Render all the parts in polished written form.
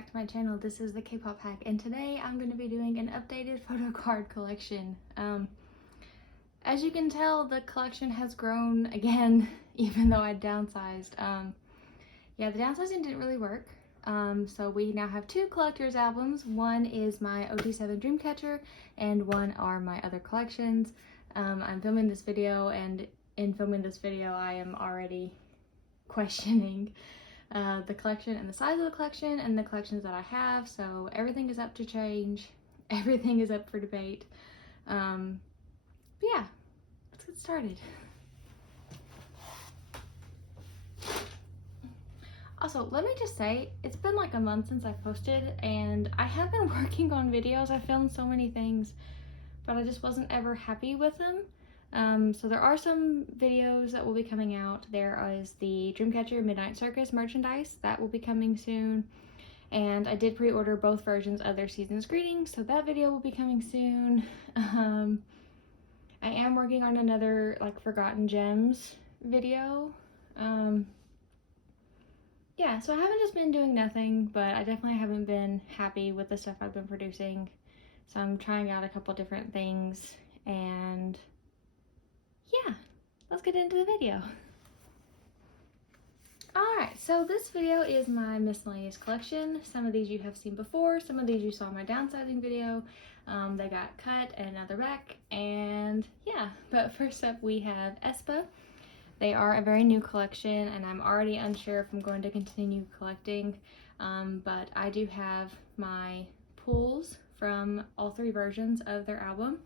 back to my channel. This is the TheKpopHag, and today I'm going to be doing an updated Photocard collection. As you can tell, the collection has grown again, even though I downsized. Yeah, the downsizing didn't really work. So we now have two collector's albums. One is my OT7 Dreamcatcher, and one are my other collections. I'm filming this video, and in filming this video, I am already questioning the collection and the size of the collection and the collections that I have. So everything is up to change. Everything is up for debate. But yeah, let's get started. Also, let me just say, it's been like a month since I posted, and I have been working on videos. I filmed so many things, but I just wasn't ever happy with them. So there are some videos that will be coming out. There is the Dreamcatcher Midnight Circus merchandise that will be coming soon, and I did pre-order both versions of their season's greetings, so that video will be coming soon. I am working on another like Forgotten Gems video. Yeah, so I haven't just been doing nothing, but I definitely haven't been happy with the stuff I've been producing. So I'm trying out a couple different things, and yeah, let's get into the video. Alright, so this video is my miscellaneous collection. Some of these you have seen before, some of these you saw in my downsizing video. They got cut and now they're back, and yeah. But first up we have aespa. They are a very new collection, and I'm already unsure if I'm going to continue collecting, but I do have my pulls from all three versions of their album.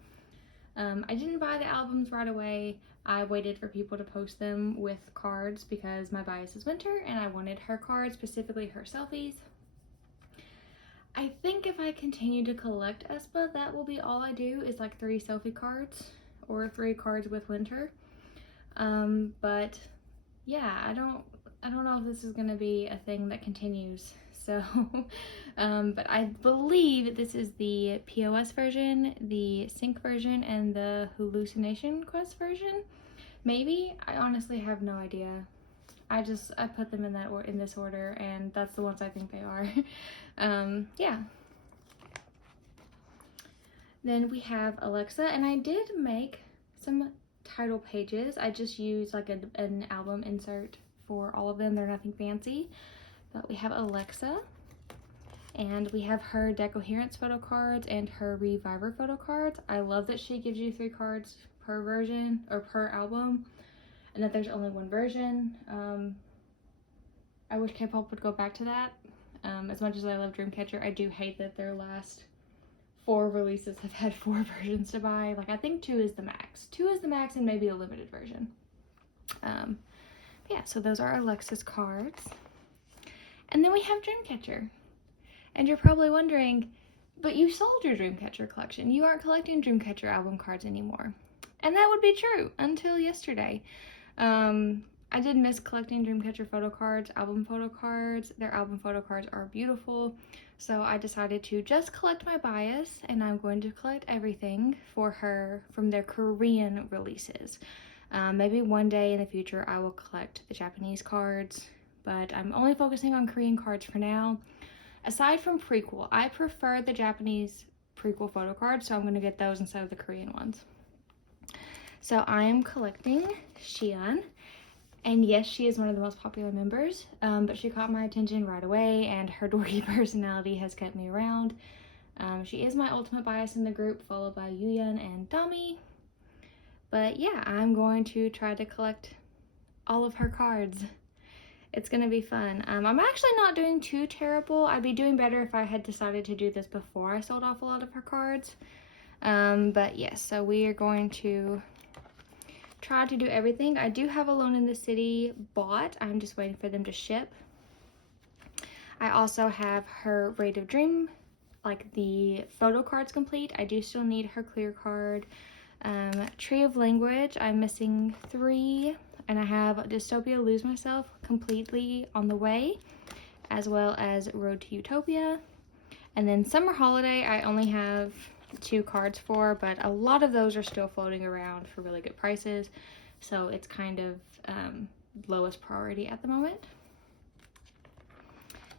I didn't buy the albums right away. I waited for people to post them with cards because my bias is Winter and I wanted her cards, specifically her selfies. I think if I continue to collect aespa, that will be all I do, is like 3 selfie cards or 3 cards with Winter. But yeah, I don't know if this is gonna be a thing that continues. So, but I believe this is the POS version, the Sync version, and the Hallucination Quest version. Maybe. I honestly have no idea. I put them in this order, and that's the ones I think they are. Yeah. Then we have Alexa, and I did make some title pages. I just used like an album insert for all of them. They're nothing fancy. But we have Alexa, and we have her Decoherence photo cards and her Reviver photo cards. I love that she gives you 3 cards per version or per album, and that there's only one version. I wish K-pop would go back to that. As much as I love Dreamcatcher, I do hate that their last 4 releases have had 4 versions to buy. Like, I think 2 is the max. 2 is the max, and maybe a limited version. Yeah, so those are Alexa's cards. And then we have Dreamcatcher. And you're probably wondering, but you sold your Dreamcatcher collection. You aren't collecting Dreamcatcher album cards anymore. And that would be true until yesterday. I did miss collecting Dreamcatcher photo cards, album photo cards. Their album photo cards are beautiful. So I decided to just collect my bias, and I'm going to collect everything for her from their Korean releases. Maybe one day in the future I will collect the Japanese cards, but I'm only focusing on Korean cards for now. Aside from prequel, I prefer the Japanese prequel photo cards, so I'm going to get those instead of the Korean ones. So I am collecting Xian, and yes, she is one of the most popular members, but she caught my attention right away, and her dorky personality has kept me around. She is my ultimate bias in the group, followed by Yuyeon and Dami. But yeah, I'm going to try to collect all of her cards. It's gonna be fun. I'm actually not doing too terrible. I'd be doing better if I had decided to do this before I sold off a lot of her cards. But yes, so we are going to try to do everything. I do have Alone in the City bought. I'm just waiting for them to ship. I also have her Rate of Dream, like the photo cards complete. I do still need her clear card. Tree of Language, I'm missing 3. And I have Dystopia Lose Myself completely on the way, as well as Road to Utopia. And then Summer Holiday, I only have 2 cards for, but a lot of those are still floating around for really good prices. So it's kind of lowest priority at the moment.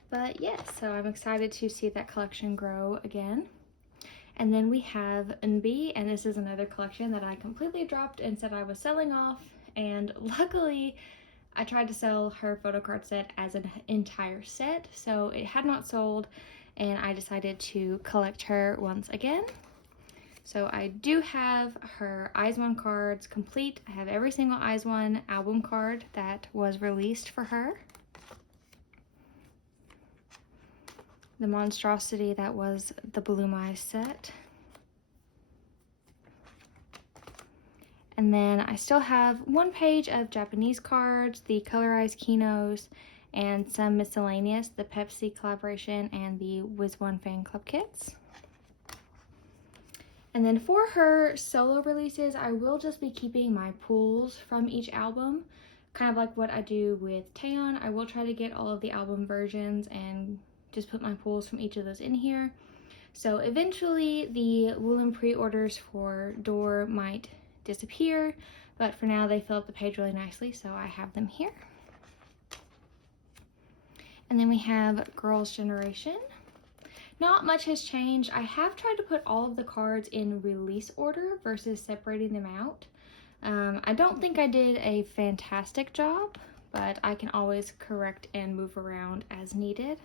But yes, so I'm excited to see that collection grow again. And then we have Eunbi, and this is another collection that I completely dropped and said I was selling off. And luckily, I tried to sell her photocard set as an entire set, so it had not sold, and I decided to collect her once again. So I do have her Eyes1 cards complete. I have every single Eyes1 album card that was released for her. The monstrosity that was the Bloom Eyes set. And then I still have one page of Japanese cards, the colorized Kinos, and some miscellaneous, the Pepsi collaboration and the Wiz1 fan club kits. And then for her solo releases, I will just be keeping my pulls from each album, kind of like what I do with Taeyeon. I will try to get all of the album versions and just put my pulls from each of those in here. So eventually the Woolen pre-orders for Door might disappear, but for now they fill up the page really nicely, so I have them here. And then we have Girls' Generation. Not much has changed. I have tried to put all of the cards in release order versus separating them out. I don't think I did a fantastic job, but I can always correct and move around as needed.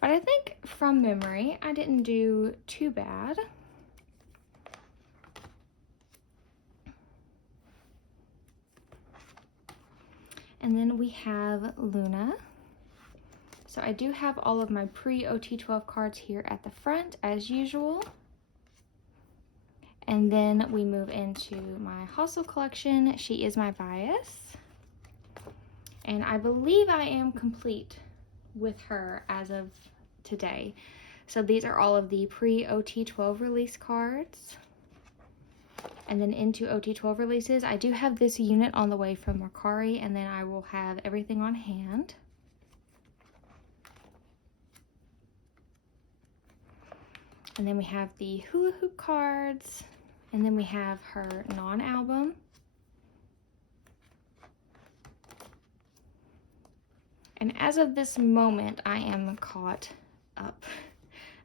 But I think from memory, I didn't do too bad. And then we have Loona. So I do have all of my pre-OT12 cards here at the front as usual. And then we move into my Hustle collection. She is my bias. And I believe I am complete with her as of today. So these are all of the pre-OT12 release cards. And then into OT12 releases, I do have this unit on the way from Mercari, and then I will have everything on hand. And then we have the Hula Hoop cards, and then we have her non-album. And as of this moment, I am caught up.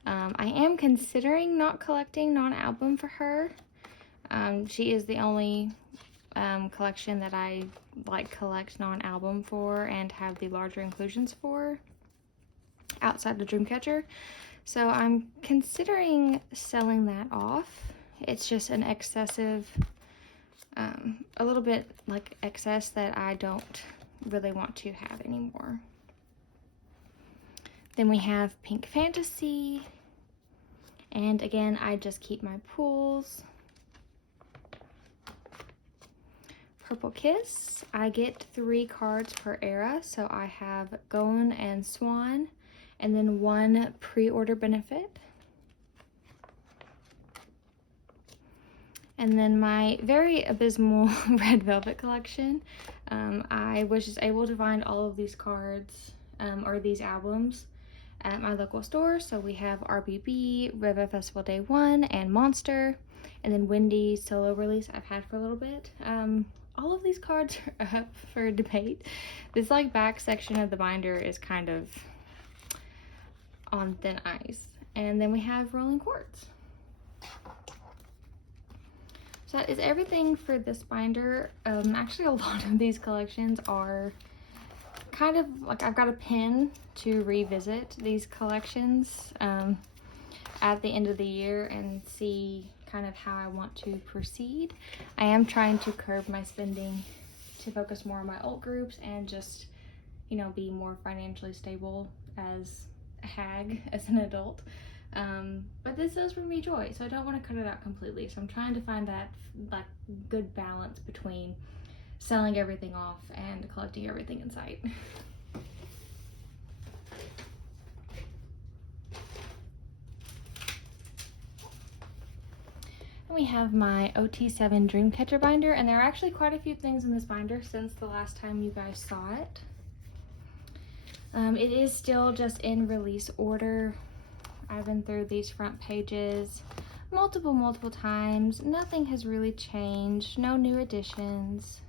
I am considering not collecting non-album for her. She is the only collection that I collect non-album for and have the larger inclusions for outside the Dreamcatcher. So I'm considering selling that off. It's just an excessive, a little bit like excess that I don't really want to have anymore. Then we have Pink Fantasy, and again, I just keep my pools. Purple Kiss, I get 3 cards per era, so I have Gon and Swan, and then 1 pre-order benefit. And then my very abysmal Red Velvet collection. I was just able to find all of these cards, or these albums, at my local store. So we have RBB, Red Velvet Festival Day 1, and Monster, and then Wendy's solo release I've had for a little bit. All of these cards are up for debate. This back section of the binder is kind of on thin ice. And then we have Rolling Quartz. So that is everything for this binder. Actually, a lot of these collections are kind of I've got a pin to revisit these collections at the end of the year and see kind of how I want to proceed. I am trying to curb my spending to focus more on my alt groups and just, be more financially stable as a hag, as an adult. But this does bring me joy, so I don't want to cut it out completely. So I'm trying to find that good balance between selling everything off and collecting everything in sight. We have my OT7 Dreamcatcher binder, and there are actually quite a few things in this binder since the last time you guys saw it. It is still just in release order. I've been through these front pages multiple times. Nothing has really changed, no new additions.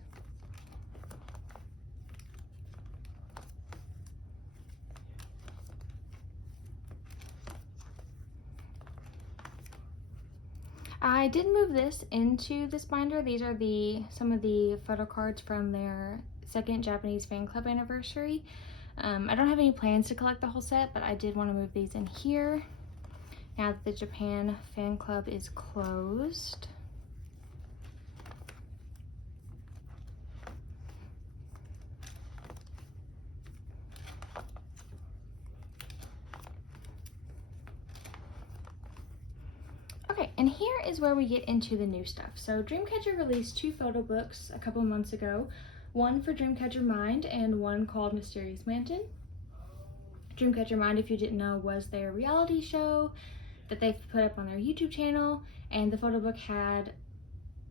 I did move this into this binder. These are some of the photo cards from their second Japanese fan club anniversary. I don't have any plans to collect the whole set, but I did want to move these in here now that the Japan fan club is closed. Okay, and here is where we get into the new stuff. So Dreamcatcher released 2 photo books a couple months ago, one for Dreamcatcher Mind and one called Mysterious Mansion. Dreamcatcher Mind, if you didn't know, was their reality show that they put up on their YouTube channel, and the photo book had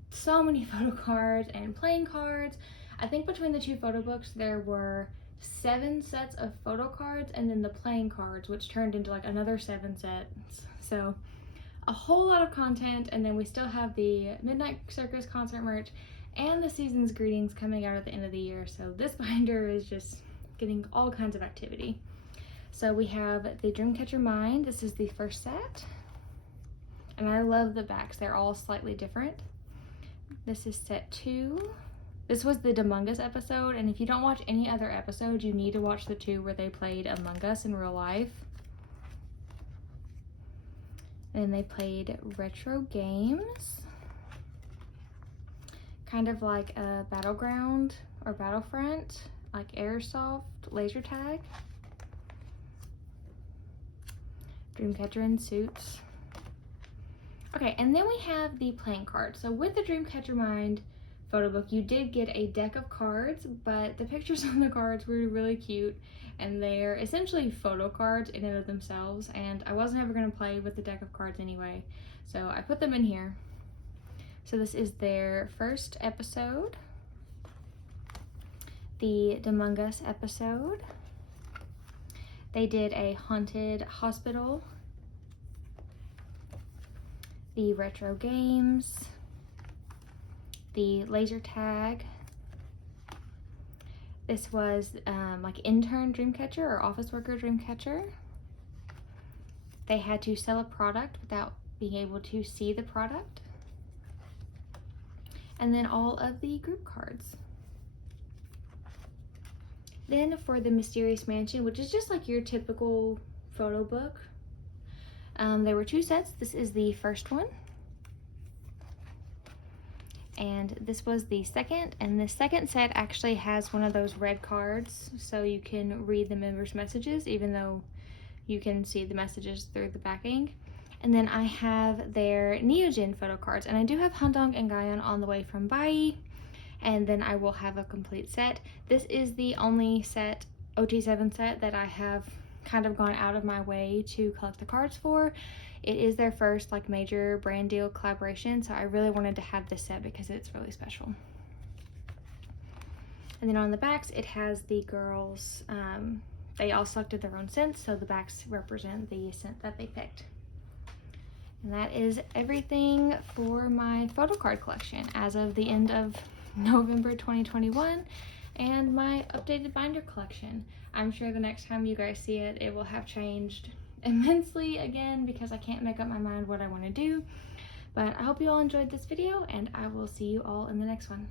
so many photo cards and playing cards. I think between the 2 photo books there were 7 sets of photo cards and then the playing cards, which turned into like another 7 sets. So a whole lot of content, and then we still have the Midnight Circus concert merch and the season's greetings coming out at the end of the year. So this binder is just getting all kinds of activity. So we have the Dreamcatcher Mind. This is the first set, and I love the backs. They're all slightly different. This is set 2. This was the Among Us episode, and if you don't watch any other episode, you need to watch the 2 where they played Among Us in real life. And they played retro games, kind of like a Battleground or Battlefront, like Airsoft, laser tag, Dreamcatcher in suits. Okay, and then we have the playing cards. So with the Dreamcatcher Mind photo book, you did get a deck of cards, but the pictures on the cards were really cute, and they're essentially photo cards in and of themselves, and I wasn't ever going to play with the deck of cards anyway, so I put them in here. So this is their first episode, the Among Us episode. They did a haunted hospital, the retro games, the laser tag. This was like intern Dreamcatcher or office worker Dreamcatcher. They had to sell a product without being able to see the product. And then all of the group cards. Then for the Mysterious Mansion, which is just like your typical photo book, there were 2 sets. This is the first one, and this was the second, and the second set actually has one of those red cards so you can read the members' messages even though you can see the messages through the backing. And then I have their Neogen photo cards, and I do have Handong and Gaion on the way from Bai, and then I will have a complete set. This is the only set, OT7 set, that I have kind of gone out of my way to collect the cards for. It is their first like major brand deal collaboration, so I really wanted to have this set because it's really special. And then on the backs it has the girls, they all selected their own scents, so the backs represent the scent that they picked. And that is everything for my photo card collection as of the end of November 2021, and my updated binder collection. I'm sure the next time you guys see it, it will have changed immensely again because I can't make up my mind what I want to do. But I hope you all enjoyed this video, and I will see you all in the next one.